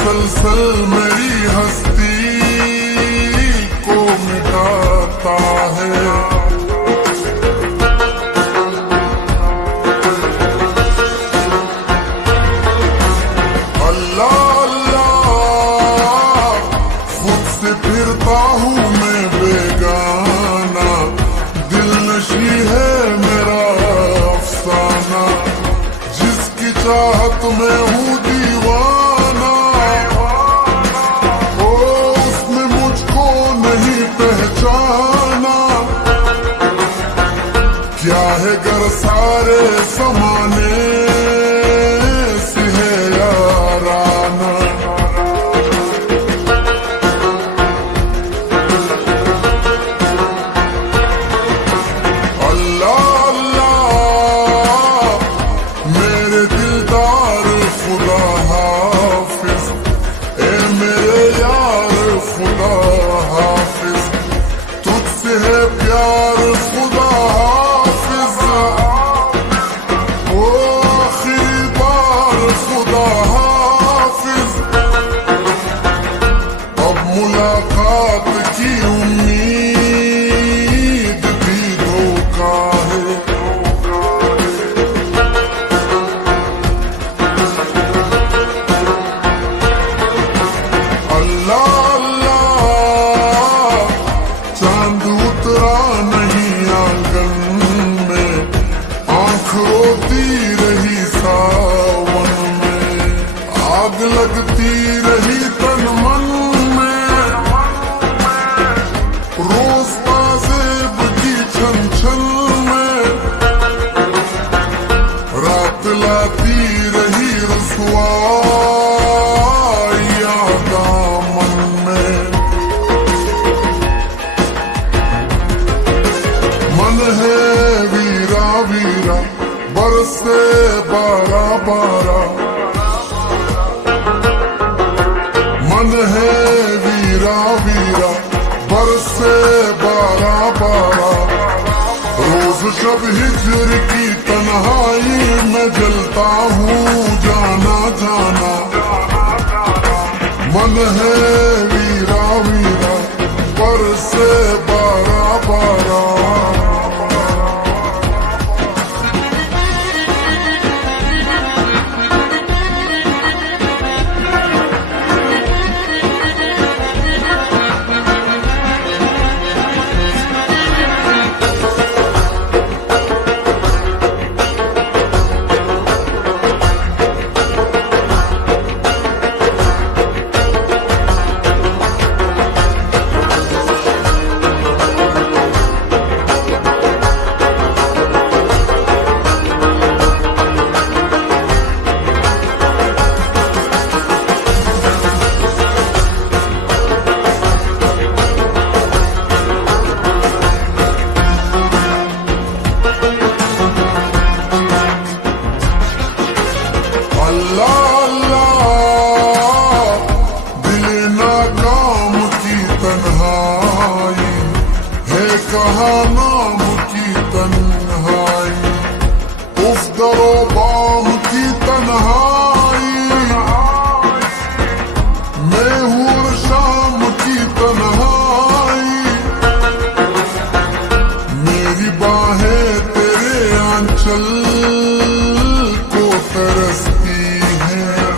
मुसलसल मेरी हस्ती को मिटाता है। अल्लाह अल्लाह खुद से फिरता हूँ मैं बेगाना, दिल नशी है मेरा अफसाना, जिसकी चाहत में हूँ दीवाना, ओ उसने मुझको नहीं पहचाना। क्या है गर सारे समाने से है याराना। अल्लाह अल्लाह मेरे दिलदार खुदा हाफिज, ए मेरे यार खुदा हाफिज, तुझसे है प्यार खुदा हाफिज, ओ आखिरी बार खुदा हाफिज। अब मुलाकात की उम्मीद भी धोखा है। अल्लाह अल्लाह चांद उतरा नहीं आंगन में, आंख रोती रही सावन में, आग लगती रही तन मन में, रोज ताज़ेब की छन छन में, रात लाती रही रसवाइयां दामन में। मन है वीरा वीरा बरसे बारा बारा, मन है वीरा वीरा बरसे बारा बारा, रोज शब हिज्र की तन्हाई में जलता हूँ जाना जाना। मन है वीरा वीरा बरसे बारा बारा। अल्लाह अल्लाह दिल नाकाम की तन्हाई है, कहाँ नाम की तन्हाई, उस दरो बाम की तन्हाई, मैं हूँ शाम की तन्हाई, मेरी बाहें तेरे आंचल को तरसती हैं।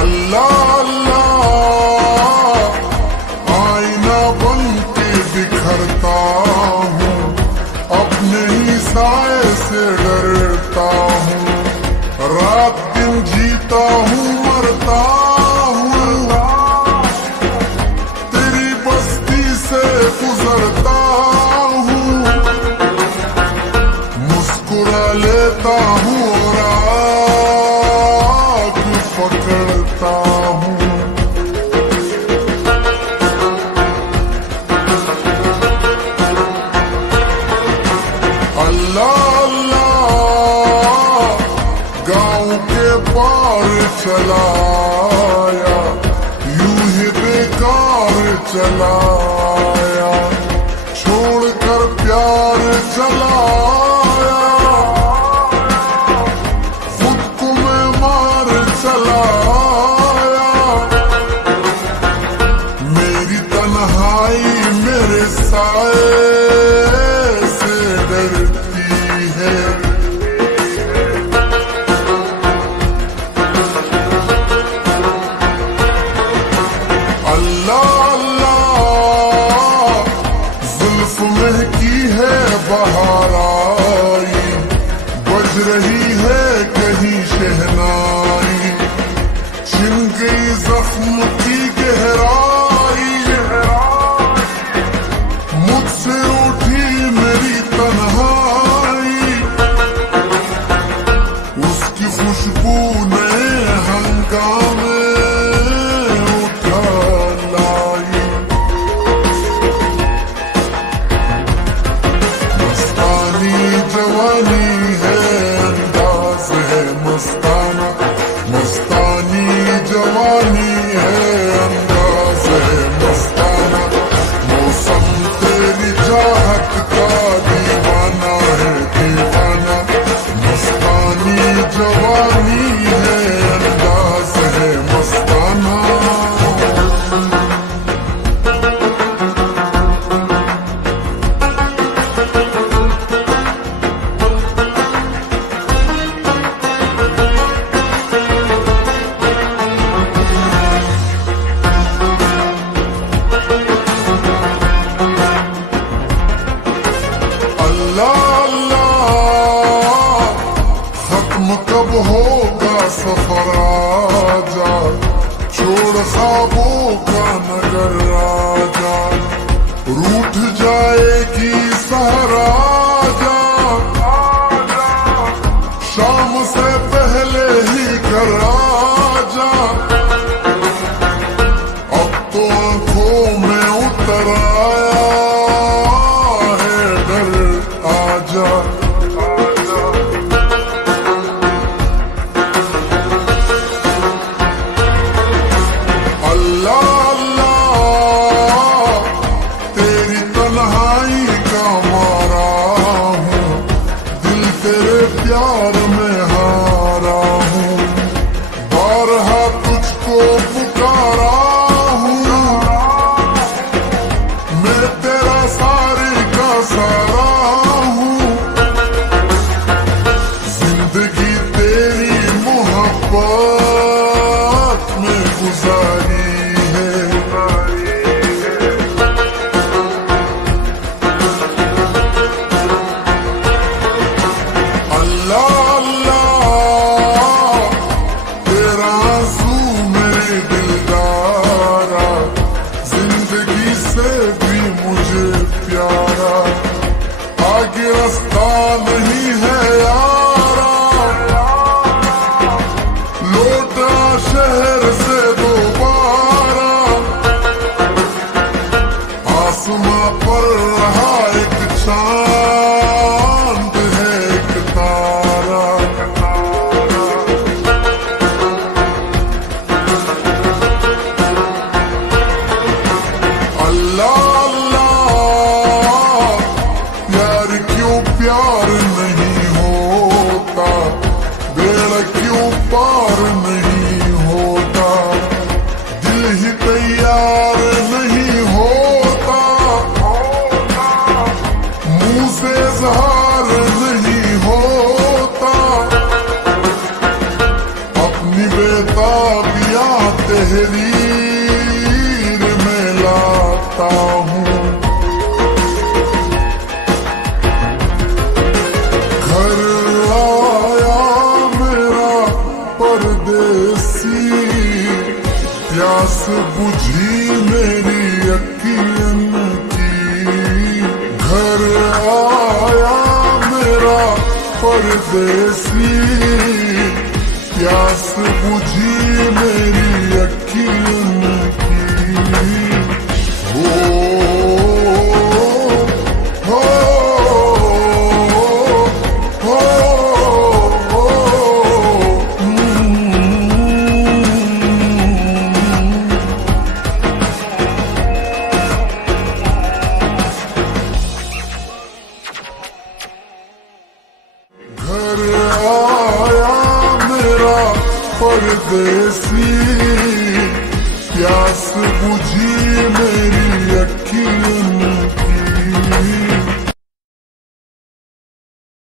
अल्लाह अल्लाह आईना बन के बिखरता हूँ, अपने ही साए से डरता हूँ, रात दिन जीता हूँ मरता हूँ, तेरी बस्ती से गुजरता हूँ, मुस्कुरा लेता हूँ और आग पकड़ता हूँ। अल्लाह अल्लाह गाँव के पार चलाया, यूं ही बेकार चलाया, छोड़कर प्यार चलाया, बहार आई, बज रही है कहीं शहनाई, छिन गई जख्म की गहराई, मुझसे उठी मेरी तन्हाई, उसकी खुशबू नए हंगामे उठा लाई। मस्तानी जवानी है, अंदाज है मस्ताना, मस्तानी जवानी है, अंदाज है मस्ताना, मौसम तेरी चाहत का दीवाना है दीवाना, मस्तानी जवानी है, अंदाज है मस्ताना। कब होगा सफर आजा, छोड़ ख्वाबों का नगर राजा, रूठ जाएगी सहरा जा, शाम से पहले ही घर आजा, अब तो आंखों में उतर आया है डर, आजा। तेरी तन्हाई का मारा हूँ, दिल तेरे प्यार में हारा हूँ, बारहा तुझको पुकारा हूँ, मैं तेरा सारी का सारा हूँ, जिंदगी तेरी मोहब्बत में गुजारी है। तेरा आंसू मेरे दिलदारा, जिंदगी से भी मुझे प्यारा, आगे रास्ता नहीं है यारा, लौटा शहर से दोबारा, आसमां पर रहा एक चांद है एक तारा, यार क्यों प्यार नहीं होता, बेड़ा क्यों पार नहीं होता, दिल ही तैयार नहीं होता, मुंह से इज़हार नहीं होता, अपनी बेताबियां तहरीर में लाता हूँ, घर आया मेरा परदेसी, प्यास बुझी मेरी यकीन की, घर आया मेरा परदेसी, प्यास बुझी मेरी यकीन की, हो घर आया मेरा परदेसी, प्यास बुझी मेरी यकीन